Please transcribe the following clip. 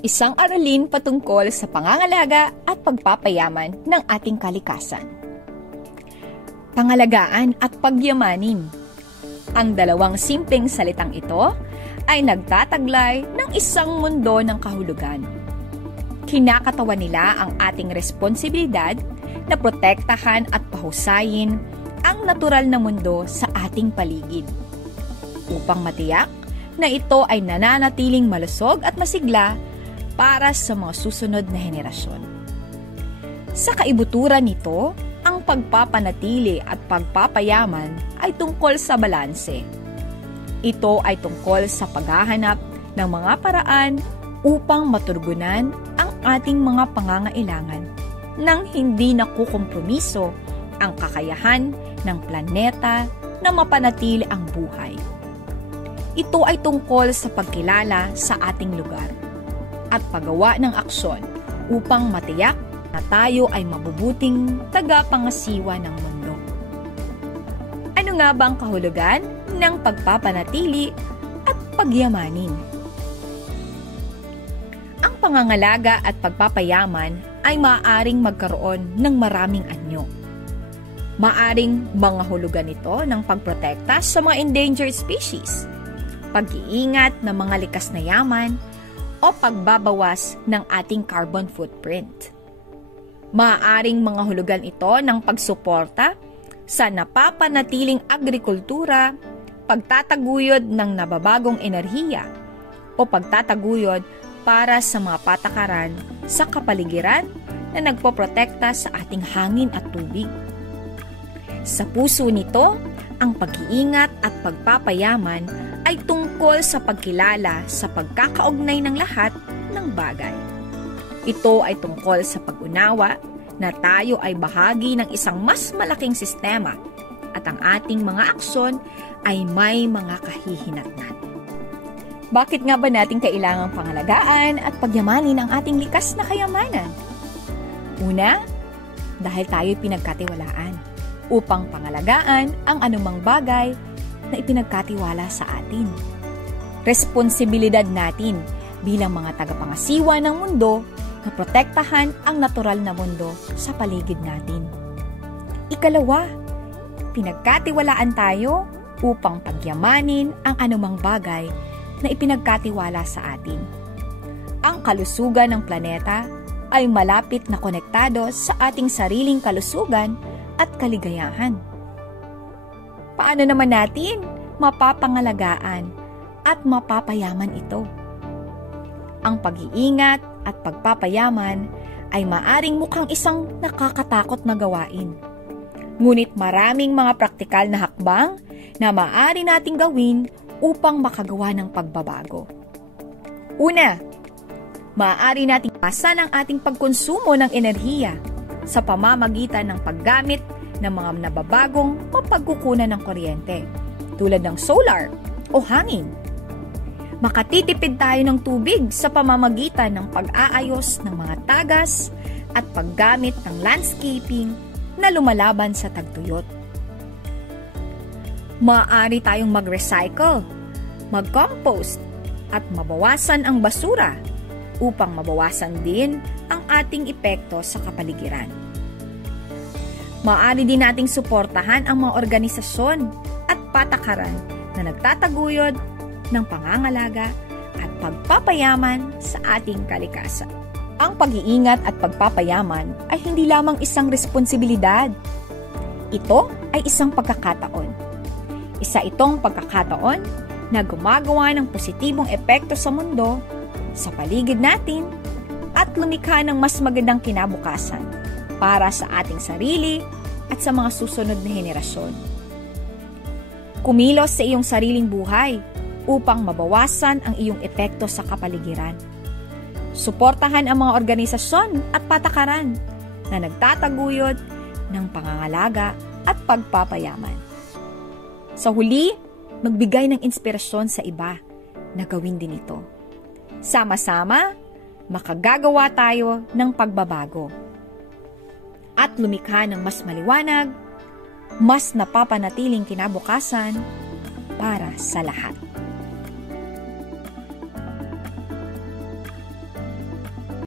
Isang aralin patungkol sa pangangalaga at pagpapayaman ng ating kalikasan. Pangalagaan at pagyamanin. Ang dalawang simpleng salitang ito ay nagtataglay ng isang mundo ng kahulugan. Kinakatawan nila ang ating responsibilidad na protektahan at pahusayin ang natural na mundo sa ating paligid, upang matiyak na ito ay nananatiling malusog at masigla para sa mga susunod na henerasyon. Sa kaibuturan nito, ang pagpapanatili at pagpapayaman ay tungkol sa balanse. Ito ay tungkol sa paghahanap ng mga paraan upang maturgunan ang ating mga pangangailangan nang hindi nakukompromiso ang kakayahan ng planeta na mapanatili ang buhay. Ito ay tungkol sa pagkilala sa ating lugar at paggawa ng aksyon upang matiyak na tayo ay mabubuting tagapangasiwa ng mundo. Ano nga ba ang kahulugan ng pagpapanatili at pagyamanin? Ang pangangalaga at pagpapayaman ay maaaring magkaroon ng maraming anyo. Maaring mga hulugan ito ng pagprotekta sa mga endangered species, pag-iingat ng mga likas na yaman, o pagbabawas ng ating carbon footprint. Maaaring mga hulugan ito ng pagsuporta sa napapanatiling agrikultura, pagtataguyod ng nababagong enerhiya, o pagtataguyod para sa mga patakaran sa kapaligiran na nagpoprotekta sa ating hangin at tubig. Sa puso nito, ang pag-iingat at pagpapayaman ay tungkol sa pagkilala sa pagkakaugnay ng lahat ng bagay. Ito ay tungkol sa pag-unawa na tayo ay bahagi ng isang mas malaking sistema at ang ating mga aksyon ay may mga kahihinatnan. Bakit nga ba natin kailangang pangalagaan at pagyamanin ang ating likas na kayamanan? Una, dahil tayo'y pinagkatiwalaan upang pangalagaan ang anumang bagay na ipinagkatiwala sa atin. Responsibilidad natin bilang mga tagapangasiwa ng mundo na protektahan ang natural na mundo sa paligid natin. Ikalawa, pinagkatiwalaan tayo upang pagyamanin ang anumang bagay na ipinagkatiwala sa atin. Ang kalusugan ng planeta ay malapit na konektado sa ating sariling kalusugan at kaligayahan. Paano naman natin mapapangalagaan at mapapayaman ito? Ang pag-iingat at pagpapayaman ay maaring mukhang isang nakakatakot na gawain. Ngunit maraming mga praktikal na hakbang na maaari nating gawin upang makagawa ng pagbabago. Una, maaari nating pasan ang ating pagkonsumo ng enerhiya sa pamamagitan ng paggamit ng mga nababagong mapagkukunan ng kuryente tulad ng solar o hangin. Makatitipid tayo ng tubig sa pamamagitan ng pag-aayos ng mga tagas at paggamit ng landscaping na lumalaban sa tagtuyot. Maaari tayong mag-recycle, mag-compost at mabawasan ang basura upang mabawasan din ang ating epekto sa kapaligiran. Maaari din nating suportahan ang mga organisasyon at patakaran na nagtataguyod ng pangangalaga at pagpapayaman sa ating kalikasan. Ang pag-iingat at pagpapayaman ay hindi lamang isang responsibilidad. Ito ay isang pagkakataon. Isa itong pagkakataon na gumagawa ng positibong epekto sa mundo, sa paligid natin, at lumikha ng mas magandang kinabukasan para sa ating sarili at sa mga susunod na henerasyon. Kumilos sa iyong sariling buhay upang mabawasan ang iyong epekto sa kapaligiran. Suportahan ang mga organisasyon at patakaran na nagtataguyod ng pangangalaga at pagpapayaman. Sa huli, magbigay ng inspirasyon sa iba na gawin din ito. Sama-sama, makagagawa tayo ng pagbabago at lumikha ng mas maliwanag, mas napapanatiling kinabukasan para sa lahat.